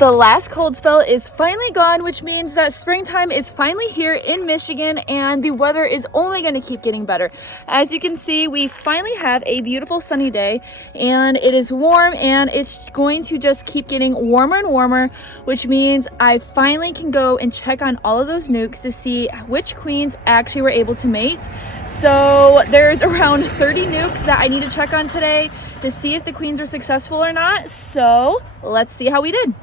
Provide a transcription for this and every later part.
The last cold spell is finally gone, which means that springtime is finally here in Michigan and the weather is only going to keep getting better. As you can see, we finally have a beautiful sunny day and it is warm and it's going to just keep getting warmer and warmer, which means I finally can go and check on all of those nucs to see which queens actually were able to mate. So there's around 30 nucs that I need to check on today to see if the queens are successful or not. So let's see how we did.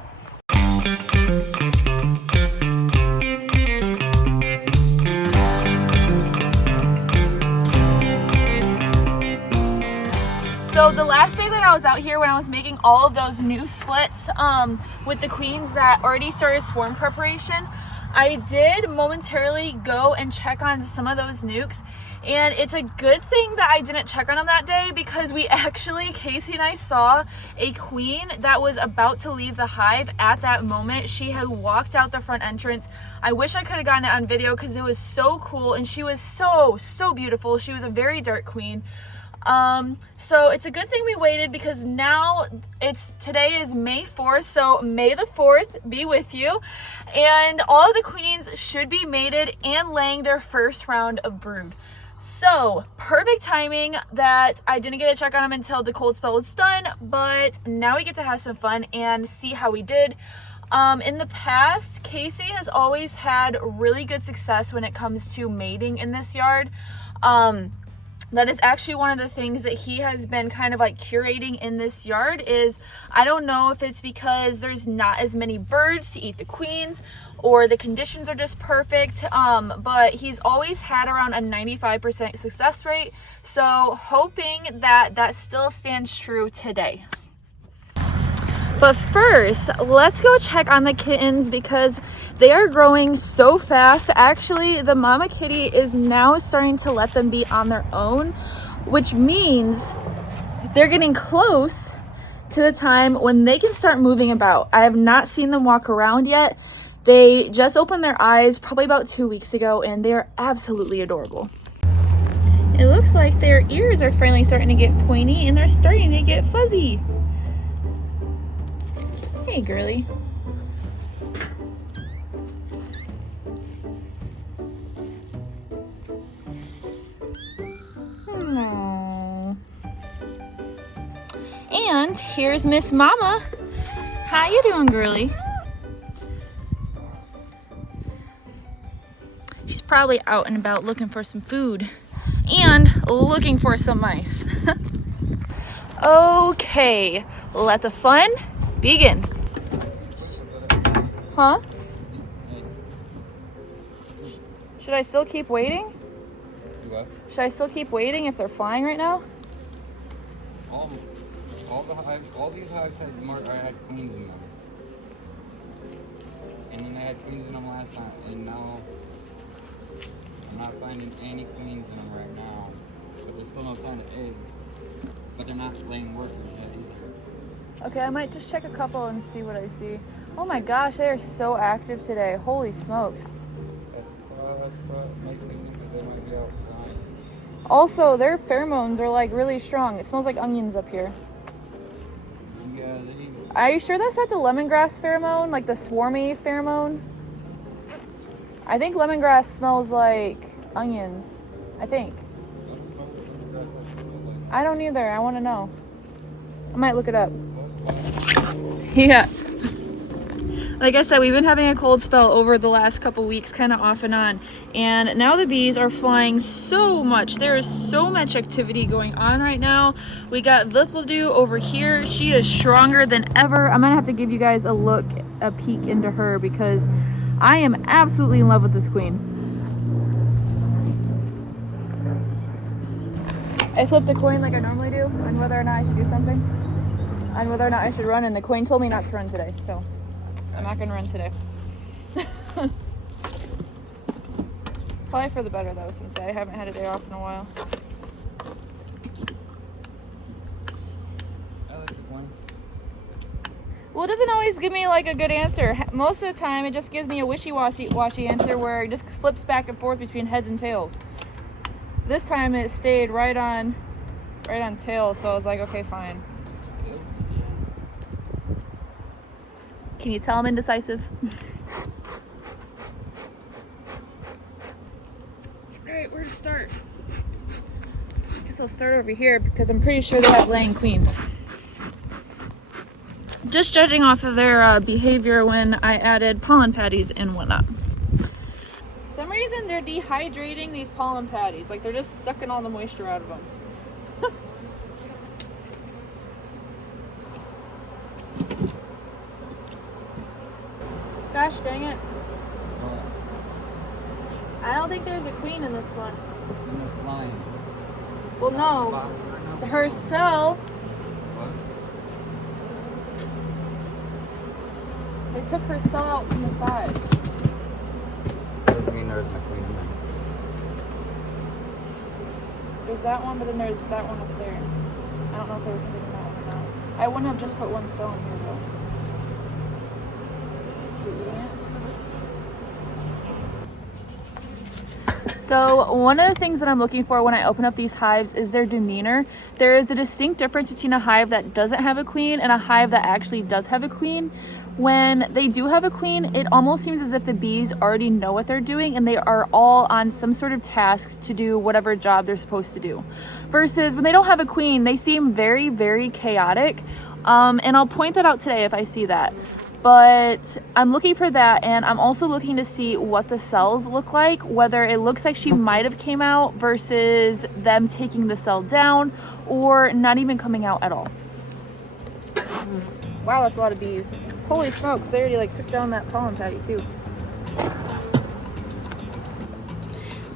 So the last day that I was out here when I was making all of those new splits with the queens that already started swarm preparation, I did momentarily go and check on some of those nucs. And it's a good thing that I didn't check on them that day because we actually, Casey and I saw a queen that was about to leave the hive at that moment. She had walked out the front entrance. I wish I could have gotten it on video because it was so cool and she was so beautiful. She was a very dark queen. So it's a good thing we waited because now today is May 4th, so May the 4th be with you. And all of the queens should be mated and laying their first round of brood. So perfect timing that I didn't get to check on them until the cold spell was done, but now we get to have some fun and see how we did. In the past, Casey has always had really good success when it comes to mating in this yard. That is actually one of the things that he has been kind of like curating in this yard is, I don't know if it's because there's not as many birds to eat the queens or the conditions are just perfect, but he's always had around a 95% success rate. So hoping that that still stands true today. But first, let's go check on the kittens because they are growing so fast. Actually, the mama kitty is now starting to let them be on their own, which means they're getting close to the time when they can start moving about. I have not seen them walk around yet. They just opened their eyes probably about 2 weeks ago and they are absolutely adorable. It looks like their ears are finally starting to get pointy and they're starting to get fuzzy. Hey, girly. Aww. And here's Miss Mama. How you doing, girly? She's probably out and about looking for some food and looking for some mice. Okay, let the fun begin. Huh? Should I still keep waiting? What? Should I still keep waiting if they're flying right now? All these hives had queens in them. And then they had queens in them last time, and now I'm not finding any queens in them right now. But there's still no sign of eggs. But they're not laying workers yet either. Okay, I might just check a couple and see what I see. Oh my gosh, they are so active today. Holy smokes. Also, their pheromones are like really strong. It smells like onions up here. Yeah, Are you sure that's not the lemongrass pheromone? Like the swarmy pheromone? I think lemongrass smells like onions. I think. I don't either. I want to know. I might look it up. Yeah. Like I said, we've been having a cold spell over the last couple weeks, kind of off and on. And now the bees are flying so much. There is so much activity going on right now. We got Vipledew over here. She is stronger than ever. I'm going to have to give you guys a peek into her because I am absolutely in love with this queen. I flipped a coin like I normally do on whether or not I should do something. On whether or not I should run, and the coin told me not to run today, so I'm not gonna run today. Probably for the better though, since I haven't had a day off in a while. I like the coin. Well, it doesn't always give me like a good answer. Most of the time, it just gives me a wishy-washy answer where it just flips back and forth between heads and tails. This time it stayed right on tails, so I was like, okay, fine. Can you tell I'm indecisive? Alright, where to start? I guess I'll start over here because I'm pretty sure they have laying queens. Just judging off of their behavior when I added pollen patties and whatnot. For some reason they're dehydrating these pollen patties, like they're just sucking all the moisture out of them. Gosh dang it. I don't think there's a queen in this one. Then they're flying. Well, no. Her cell. What? They took her cell out from the side. Doesn't mean there's no queen in there. There's that one, but then there's that one up there. I don't know if there was something in that one or not. I wouldn't have just put one cell in here though. Is it eating it? So one of the things that I'm looking for when I open up these hives is their demeanor. There is a distinct difference between a hive that doesn't have a queen and a hive that actually does have a queen. When they do have a queen, it almost seems as if the bees already know what they're doing and they are all on some sort of task to do whatever job they're supposed to do. Versus when they don't have a queen, they seem very, very chaotic. And I'll point that out today if I see that. But I'm looking for that, and I'm also looking to see what the cells look like, whether it looks like she might have came out versus them taking the cell down or not even coming out at all. Wow, that's a lot of bees. Holy smokes, they already like took down that pollen patty too.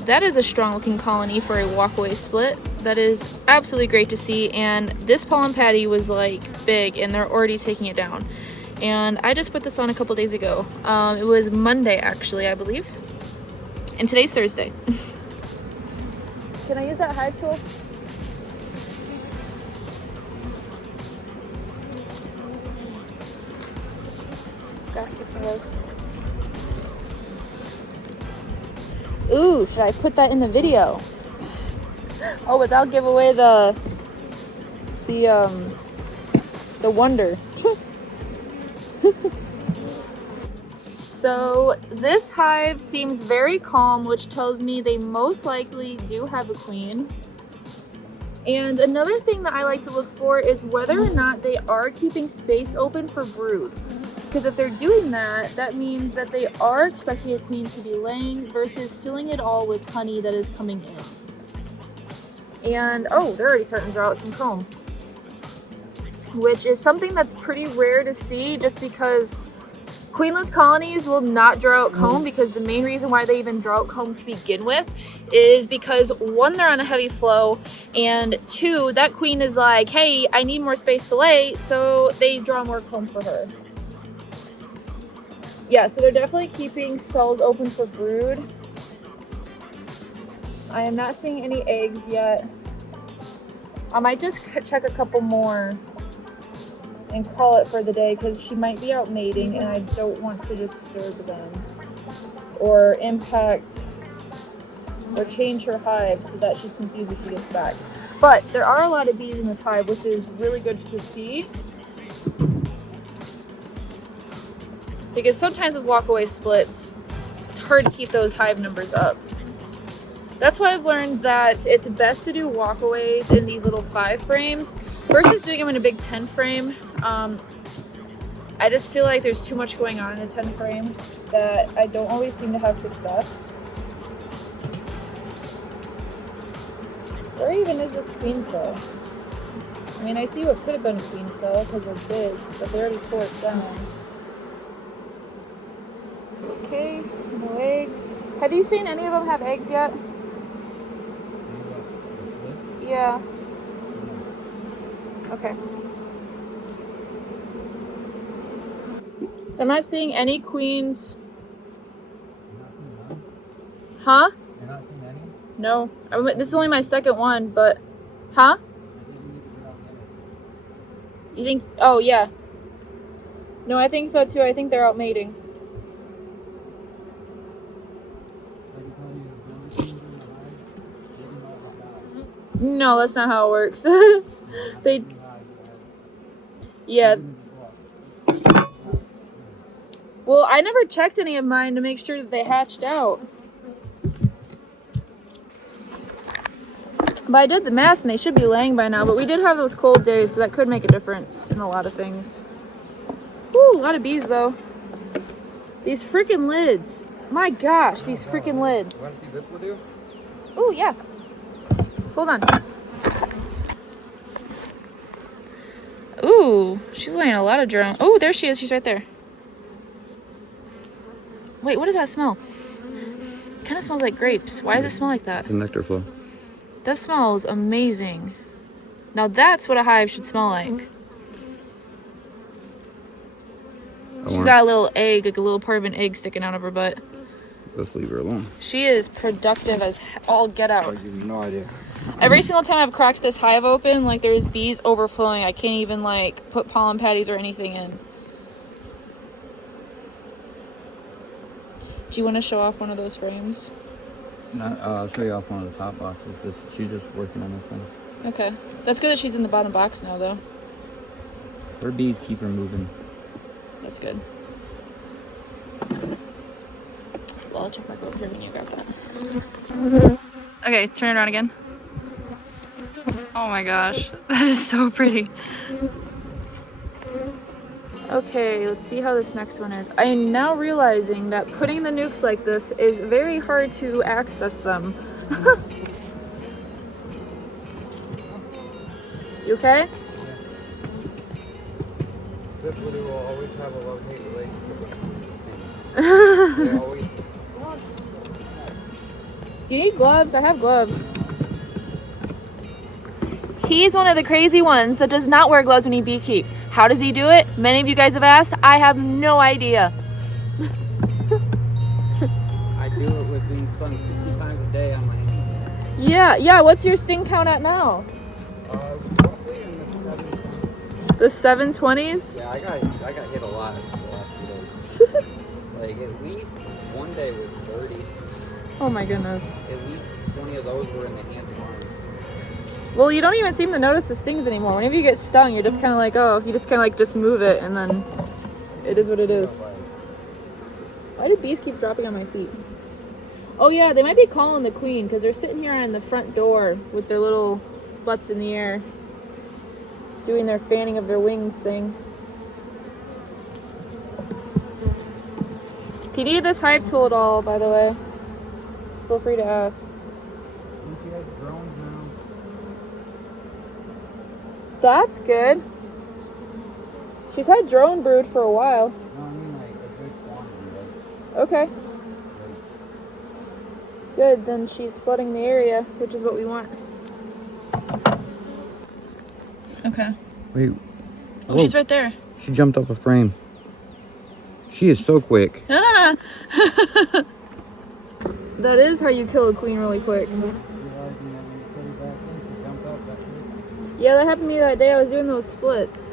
That is a strong looking colony for a walkaway split. That is absolutely great to see, and this pollen patty was like big and they're already taking it down. And I just put this on a couple days ago. It was Monday actually, I believe. And today's Thursday. Can I use that hive tool? Gosh, this one works. Ooh, should I put that in the video? Oh, but that'll give away the wonder. So this hive seems very calm, which tells me they most likely do have a queen. And another thing that I like to look for is whether or not they are keeping space open for brood. Because if they're doing that, that means that they are expecting a queen to be laying versus filling it all with honey that is coming in. And oh, they're already starting to draw out some comb, which is something that's pretty rare to see just because queenless colonies will not draw out comb, because the main reason why they even draw out comb to begin with is because one, they're on a heavy flow, and two, that queen is like, hey, I need more space to lay, so they draw more comb for her. Yeah, so they're definitely keeping cells open for brood. I am not seeing any eggs yet. I might just check a couple more and call it for the day because she might be out mating and I don't want to disturb them or impact or change her hive so that she's confused when she gets back. But there are a lot of bees in this hive, which is really good to see, because sometimes with walkaway splits it's hard to keep those hive numbers up. That's why I've learned that it's best to do walkaways in these little 5 frames versus doing them in a big 10 frame. I just feel like there's too much going on in a 10 frame that I don't always seem to have success. Where even is this queen cell? I mean, I see what could have been a queen cell because they're big, but they already tore it down. Okay, no eggs. Have you seen any of them have eggs yet? Yeah. Okay. So I'm not seeing any queens. Huh? You're not seeing any? No. This is only my second one, but... Huh? You think... Oh, yeah. No, I think so too. I think they're out mating. No, that's not how it works. They... Yeah. Well, I never checked any of mine to make sure that they hatched out. But I did the math and they should be laying by now. But we did have those cold days, so that could make a difference in a lot of things. Woo, a lot of bees though. These freaking lids. My gosh, these freaking lids. Want to see this with you? Oh, yeah. Hold on. Ooh, she's laying a lot of drone. Oh, there she is. She's right there. Wait, what does that smell? It kind of smells like grapes. Why does it smell like that? The nectar flow. That smells amazing. Now that's what a hive should smell like. She's got a little egg, like a little part of an egg sticking out of her butt. Let's leave her alone. She is productive as all get out. I have no idea. Every single time I've cracked this hive open, like there's bees overflowing. I can't even like put pollen patties or anything in. Do you want to show off one of those frames? No, I'll show you off one of the top boxes. She's just working on this one. Okay. That's good that she's in the bottom box now, though. Her bees keep her moving. That's good. Well, I'll check back over here when you got that. Okay, turn it around again. Oh my gosh, that is so pretty. Okay, let's see how this next one is. I am now realizing that putting the nucs like this is very hard to access them. You okay? This will always have a love-hate relationship with always... Do you need gloves? I have gloves. He's one of the crazy ones that does not wear gloves when he beekeeps. How does he do it? Many of you guys have asked. I have no idea. I do it with being stung 60 times a day on my hands. Yeah. What's your sting count at now? Roughly in the 720s? Yeah, I got hit a lot the last few days. Like at least one day was 30. Oh my goodness. At least 20 of those were in the hands and arms. Well, you don't even seem to notice the stings anymore. Whenever you get stung, you're just kind of like, oh, you just kind of like just move it, and then it is what it is. Why do bees keep dropping on my feet? Oh yeah, they might be calling the queen because they're sitting here on the front door with their little butts in the air, doing their fanning of their wings thing. If you need this hive tool at all, by the way, feel free to ask. She has drones now. That's good. She's had drone brood for a while. No, I mean like a good quantity. Okay. Good, then she's flooding the area, which is what we want. Okay. Wait. Oh, she's right there. She jumped up a frame. She is so quick. Ah! That is how you kill a queen really quick. Yeah, that happened to me that day I was doing those splits.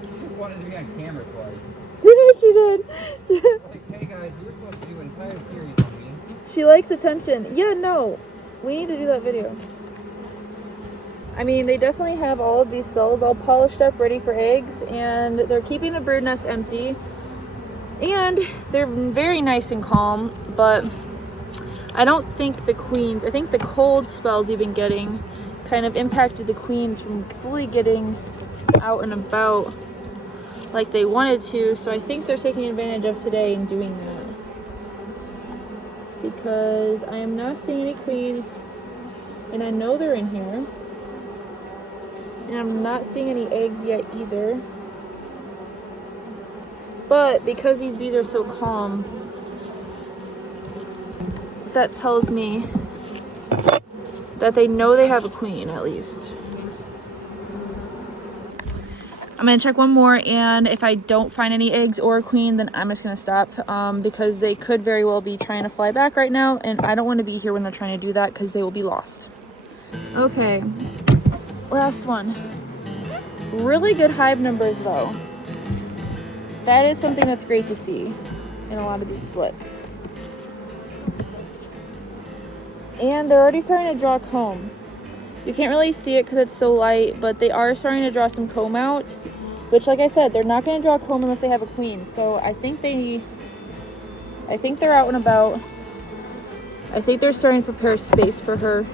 She just wanted to be on camera twice. She did. Like, hey guys, you're supposed to do an entire series on me. She likes attention. Yeah, no. We need to do that video. I mean, they definitely have all of these cells all polished up, ready for eggs, and they're keeping the brood nest empty. And they're very nice and calm, but I don't think the queens, I think the cold spells we've been getting kind of impacted the queens from fully getting out and about like they wanted to, so I think they're taking advantage of today and doing that. Because I am not seeing any queens, and I know they're in here. And I'm not seeing any eggs yet either. But because these bees are so calm, that tells me that they know they have a queen, at least. I'm gonna check one more, and if I don't find any eggs or a queen, then I'm just gonna stop, because they could very well be trying to fly back right now, and I don't want to be here when they're trying to do that because they will be lost. Okay, last one. Really good hive numbers though. That is something that's great to see in a lot of these splits. And they're already starting to draw comb. You can't really see it because it's so light, but they are starting to draw some comb out. which, like I said, they're not going to draw a comb unless they have a queen. So I think they're out and about. I think they're starting to prepare space for her,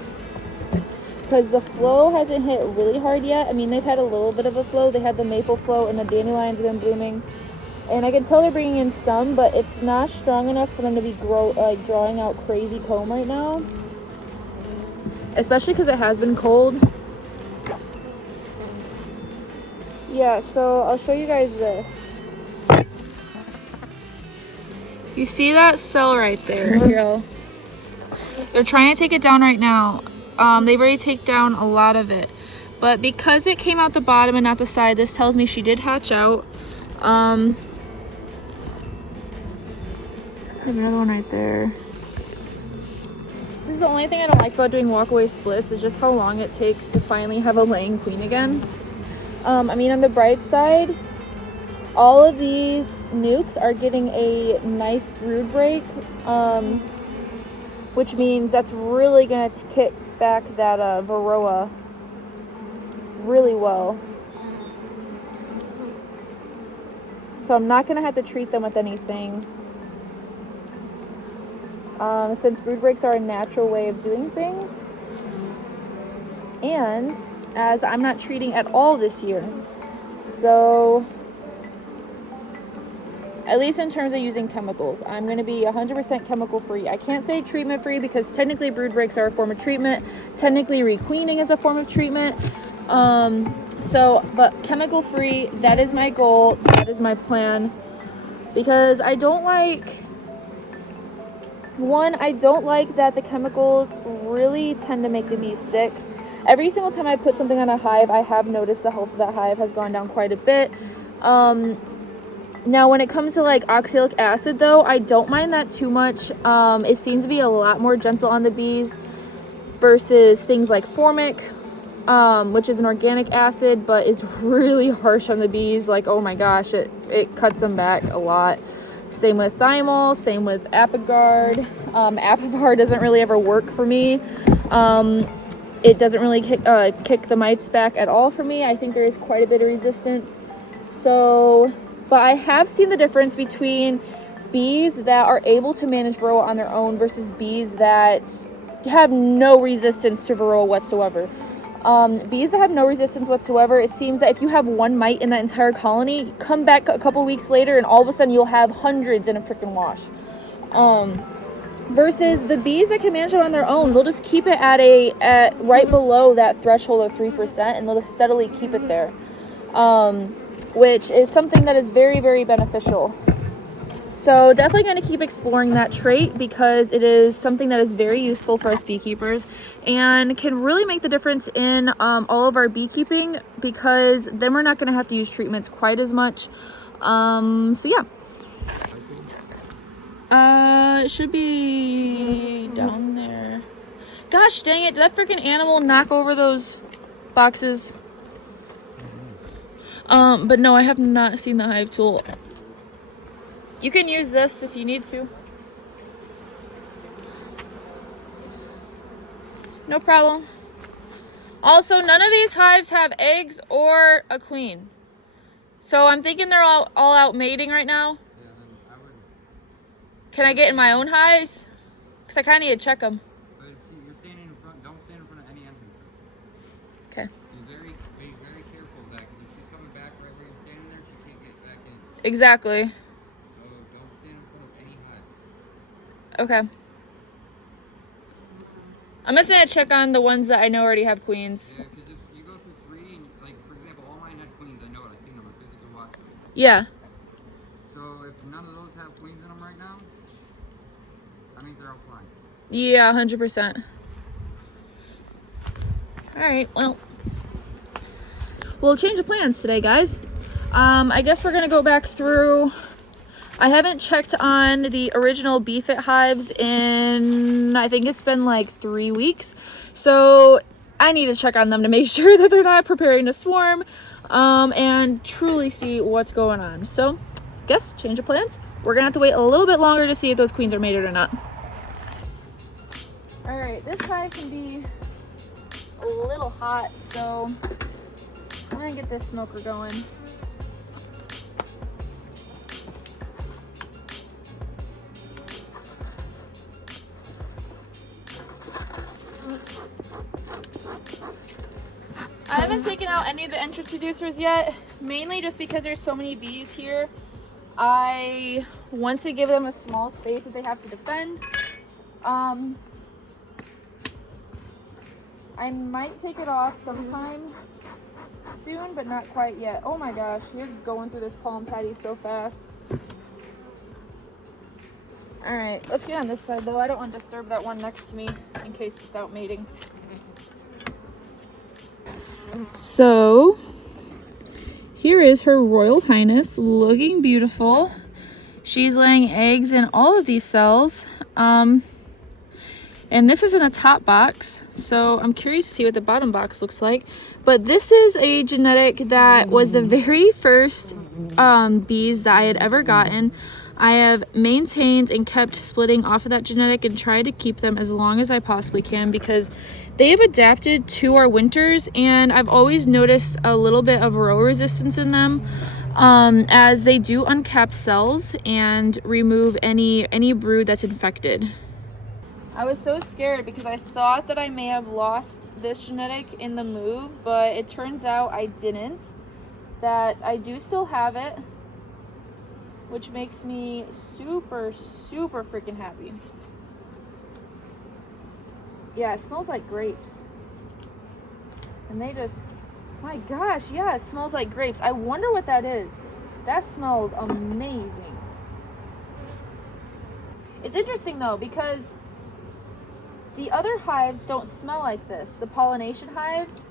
because the flow hasn't hit really hard yet. I mean, they've had a little bit of a flow. They had the maple flow and the dandelions have been blooming. And I can tell they're bringing in some, but it's not strong enough for them to be drawing out crazy comb right now. Especially because it has been cold. Yeah, so I'll show you guys this. You see that cell right there? Here, they're trying to take it down right now. They've already taken down a lot of it. But because it came out the bottom and not the side, this tells me she did hatch out. I have another one right there. This is the only thing I don't like about doing walkaway splits, is just how long it takes to finally have a laying queen again. I mean, on the bright side, all of these nucs are getting a nice brood break, which means that's really going to kick back that Varroa really well. So I'm not going to have to treat them with anything. Since brood breaks are a natural way of doing things. And as I'm not treating at all this year. So, at least in terms of using chemicals, I'm going to be 100% chemical free. I can't say treatment free because technically brood breaks are a form of treatment. Technically requeening is a form of treatment. But chemical free, that is my goal. That is my plan. Because I don't like that the chemicals really tend to make the bees sick. Every single time I put something on a hive, I have noticed the health of that hive has gone down quite a bit. Now, when it comes to like oxalic acid, though, I don't mind that too much. It seems to be a lot more gentle on the bees versus things like formic, which is an organic acid, but is really harsh on the bees. Like, oh my gosh, it cuts them back a lot. Same with thymol, same with Apigard. Apivar doesn't really ever work for me. It doesn't really kick the mites back at all for me. I think there is quite a bit of resistance. So, but I have seen the difference between bees that are able to manage Varroa on their own versus bees that have no resistance to Varroa whatsoever. Bees that have no resistance whatsoever, it seems that if you have one mite in that entire colony, come back a couple weeks later and all of a sudden you'll have hundreds in a freaking wash. Versus the bees that can manage it on their own, they'll just keep it at right below that threshold of 3%, and they'll just steadily keep it there, which is something that is very, very beneficial. So definitely going to keep exploring that trait because it is something that is very useful for us beekeepers and can really make the difference in all of our beekeeping, because then we're not going to have to use treatments quite as much. So yeah. It should be down there. Gosh dang it, did that freaking animal knock over those boxes? But no, I have not seen the hive tool. You can use this if you need to. No problem. Also, none of these hives have eggs or a queen. So I'm thinking they're all out mating right now. Can I get in my own hives? Because I kind of need to check them. But you're standing in front, don't stand in front of any entrances. Okay. Be very careful of that, because if she's coming back right where you're standing there, she can't get back in. Exactly. So don't stand in front of any hive. Okay. I'm just gonna check on the ones that I know already have queens. Yeah, because if you go through 3 and, like, for example, all mine had queens, I know it, I've seen them, I physically watched them. Yeah. So if none of those have queens in them right now, that means they're out flying. Yeah, 100%. Alright, well, we'll change of plans today, guys. I guess we're gonna go back through. I haven't checked on the original BeeFit hives in, I think it's been like 3 weeks. So I need to check on them to make sure that they're not preparing to swarm, and truly see what's going on. So, guess, change of plans. We're gonna have to wait a little bit longer to see if those queens are mated or not. All right, this hive can be a little hot, so I'm gonna get this smoker going. I haven't taken out any of the introducers yet, mainly just because there's so many bees here. I want to give them a small space that they have to defend. I might take it off sometime soon, but not quite yet. Oh my gosh, you're going through this palm patty so fast. All right, let's get on this side though. I don't want to disturb that one next to me in case it's out mating. So here is Her Royal Highness, looking beautiful. She's laying eggs in all of these cells. And this is in a top box, so I'm curious to see what the bottom box looks like. But this is a genetic that was the very first bees that I had ever gotten. I have maintained and kept splitting off of that genetic and tried to keep them as long as I possibly can because they have adapted to our winters, and I've always noticed a little bit of Varroa resistance in them. As they do uncap cells and remove any brood that's infected. I was so scared because I thought that I may have lost this genetic in the move, but it turns out I didn't. That I do still have it, which makes me super, super freaking happy. Yeah, it smells like grapes. And they just, my gosh, yeah, it smells like grapes. I wonder what that is. That smells amazing. It's interesting though, because the other hives don't smell like this. The pollination hives,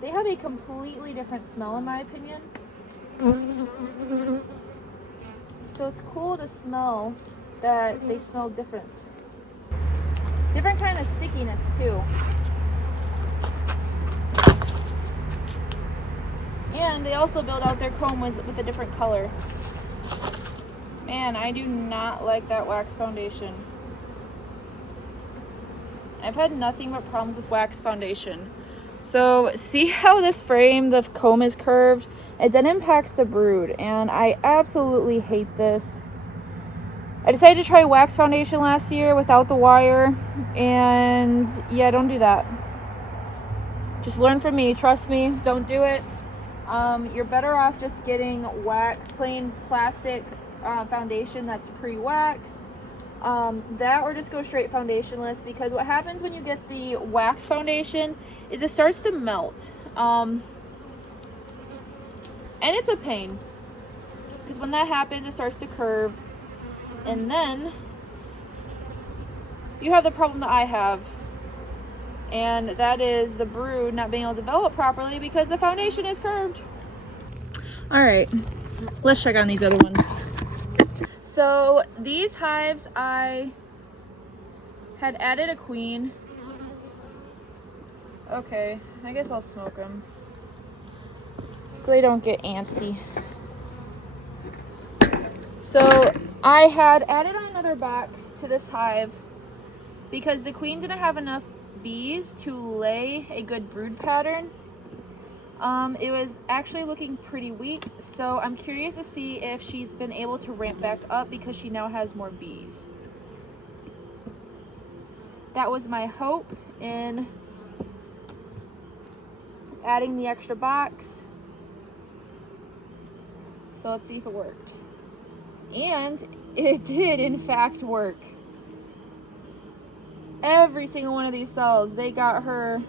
they have a completely different smell in my opinion. So it's cool to smell that they smell different. Different kind of stickiness too. And they also build out their comb with a different color. Man, I do not like that wax foundation. I've had nothing but problems with wax foundation. So see how this frame, the comb is curved? It then impacts the brood, and I absolutely hate this. I decided to try wax foundation last year without the wire, and yeah, don't do that. Just learn from me, trust me, don't do it. You're better off just getting plain plastic foundation that's pre-waxed. That or just go straight foundationless, because what happens when you get the wax foundation is it starts to melt. And it's a pain, because when that happens it starts to curve, and then you have the problem that I have, and that is the brood not being able to develop properly because the foundation is curved. All right, let's check on these other ones. So these hives, I had added a queen. Okay, I guess I'll smoke them so they don't get antsy. So I had added another box to this hive because the queen didn't have enough bees to lay a good brood pattern. It was actually looking pretty weak, so I'm curious to see if she's been able to ramp back up because she now has more bees. That was my hope in adding the extra box. So let's see if it worked. And it did in fact work. Every single one of these cells, they got her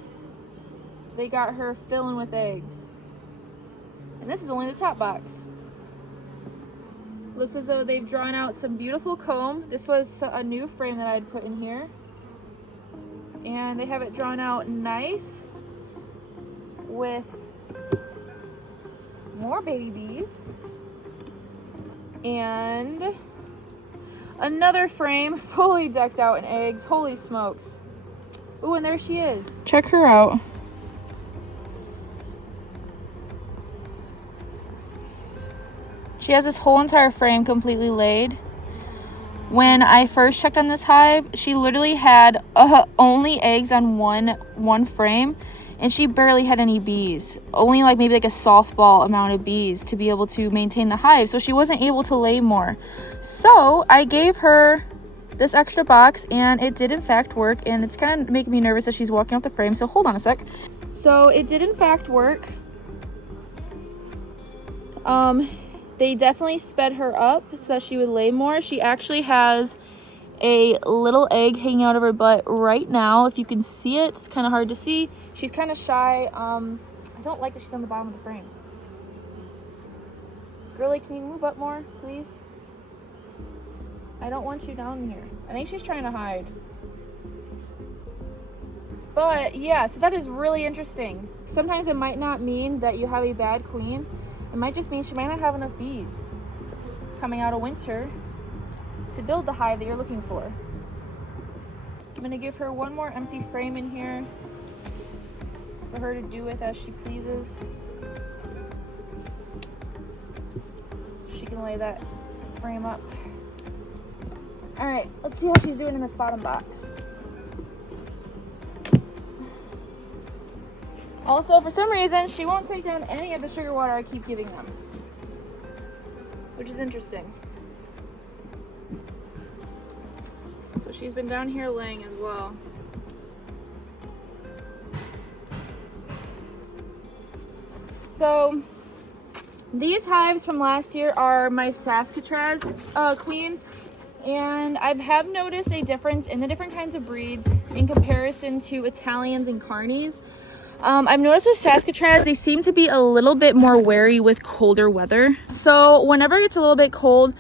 filling with eggs. And this is only the top box. Looks as though they've drawn out some beautiful comb. This was a new frame that I'd put in here. And they have it drawn out nice with more baby bees. And another frame fully decked out in eggs. Holy smokes. Ooh, and there she is. Check her out. She has this whole entire frame completely laid. When I first checked on this hive, she literally had only eggs on one frame, and she barely had any bees. Only maybe a softball amount of bees to be able to maintain the hive, so she wasn't able to lay more. So I gave her this extra box, and it did in fact work, and it's kind of making me nervous that she's walking off the frame, so hold on a sec. So it did in fact work. They definitely sped her up so that she would lay more. She actually has a little egg hanging out of her butt right now. If you can see it, it's kind of hard to see. She's kind of shy. I don't like that she's on the bottom of the frame. Girlie, can you move up more, please? I don't want you down here. I think she's trying to hide. But yeah, so that is really interesting. Sometimes it might not mean that you have a bad queen. It might just mean she might not have enough bees coming out of winter to build the hive that you're looking for. I'm gonna give her one more empty frame in here for her to do with as she pleases. She can lay that frame up. All right, let's see how she's doing in this bottom box. Also, for some reason, she won't take down any of the sugar water I keep giving them, which is interesting. So she's been down here laying as well. So these hives from last year are my Saskatraz queens, and I have noticed a difference in the different kinds of breeds in comparison to Italians and carnies. I've noticed with Saskatraz, they seem to be a little bit more wary with colder weather. So whenever it gets a little bit cold,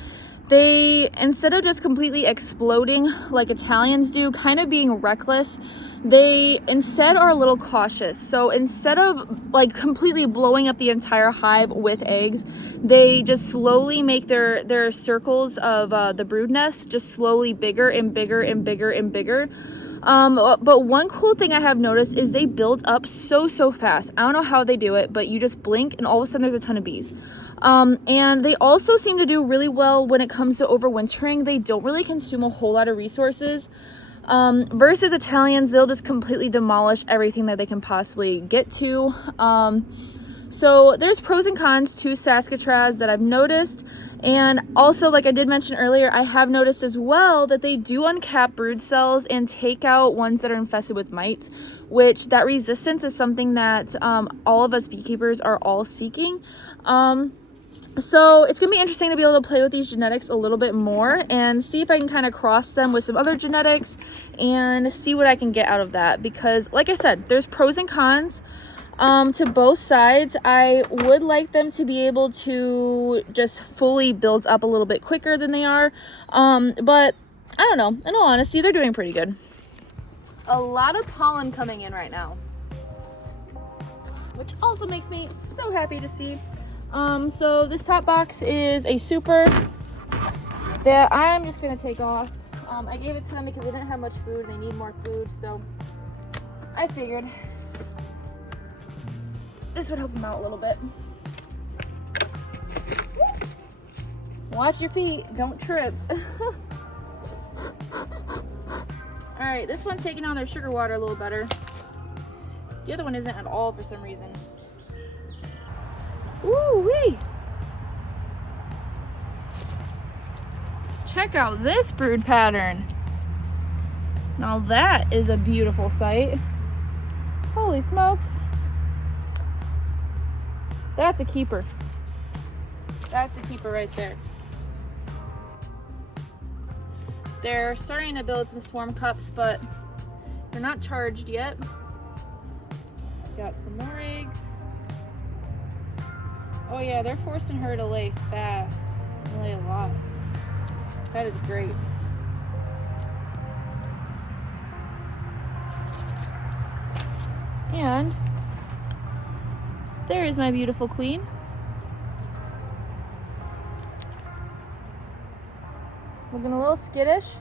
they, instead of just completely exploding like Italians do, kind of being reckless, they instead are a little cautious. So instead of like completely blowing up the entire hive with eggs, they just slowly make their circles of the brood nest just slowly bigger and bigger and bigger and bigger. But one cool thing I have noticed is they build up so fast. I don't know how they do it, but you just blink and all of a sudden there's a ton of bees. And they also seem to do really well when it comes to overwintering. They don't really consume a whole lot of resources. Versus Italians, they'll just completely demolish everything that they can possibly get to. So there's pros and cons to Saskatraz that I've noticed. And also, like I did mention earlier, I have noticed as well that they do uncap brood cells and take out ones that are infested with mites, which that resistance is something that all of us beekeepers are all seeking. So it's gonna be interesting to be able to play with these genetics a little bit more and see if I can kind of cross them with some other genetics and see what I can get out of that, because like I said, there's pros and cons to both sides. I would like them to be able to just fully build up a little bit quicker than they are, but I don't know, in all honesty, they're doing pretty good. A lot of pollen coming in right now, which also makes me so happy to see. So this top box is a super that I'm just gonna take off. I gave it to them because they didn't have much food. They need more food, so I figured this would help them out a little bit. Watch your feet, don't trip. All right, this one's taking on their sugar water a little better. The other one isn't at all for some reason. Ooh-wee! Check out this brood pattern. Now that is a beautiful sight. Holy smokes. That's a keeper. That's a keeper right there. They're starting to build some swarm cups, but they're not charged yet. Got some more eggs. Oh yeah, they're forcing her to lay fast, lay a lot. That is great. And there is my beautiful queen. Looking a little skittish.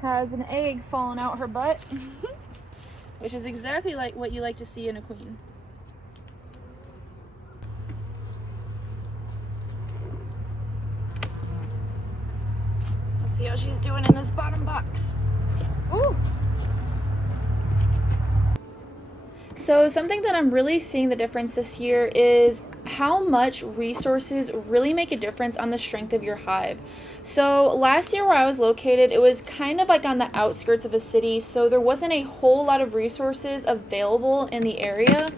Has an egg falling out her butt, which is exactly like what you like to see in a queen. Let's see how she's doing in this bottom box. Ooh. So something that I'm really seeing the difference this year is how much resources really make a difference on the strength of your hive. So last year where I was located, it was kind of like on the outskirts of a city, so there wasn't a whole lot of resources available in the area.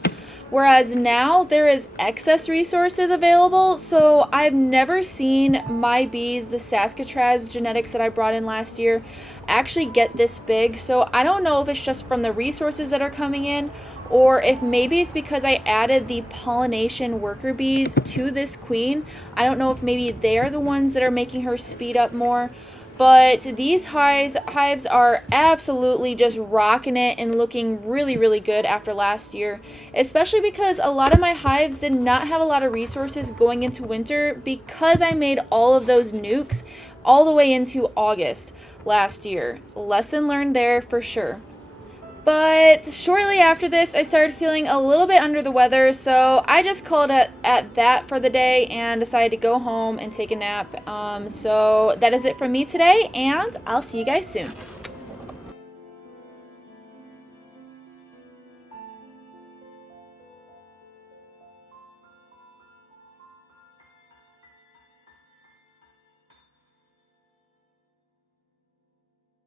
Whereas now there is excess resources available, so I've never seen my bees, the Saskatraz genetics that I brought in last year, actually get this big. So I don't know if it's just from the resources that are coming in, or if maybe it's because I added the pollination worker bees to this queen. I don't know if maybe they're the ones that are making her speed up more. But these hives are absolutely just rocking it and looking really, really good after last year. Especially because a lot of my hives did not have a lot of resources going into winter because I made all of those nucs all the way into August last year. Lesson learned there for sure. But shortly after this, I started feeling a little bit under the weather, so I just called it at that for the day and decided to go home and take a nap. So that is it from me today, and I'll see you guys soon.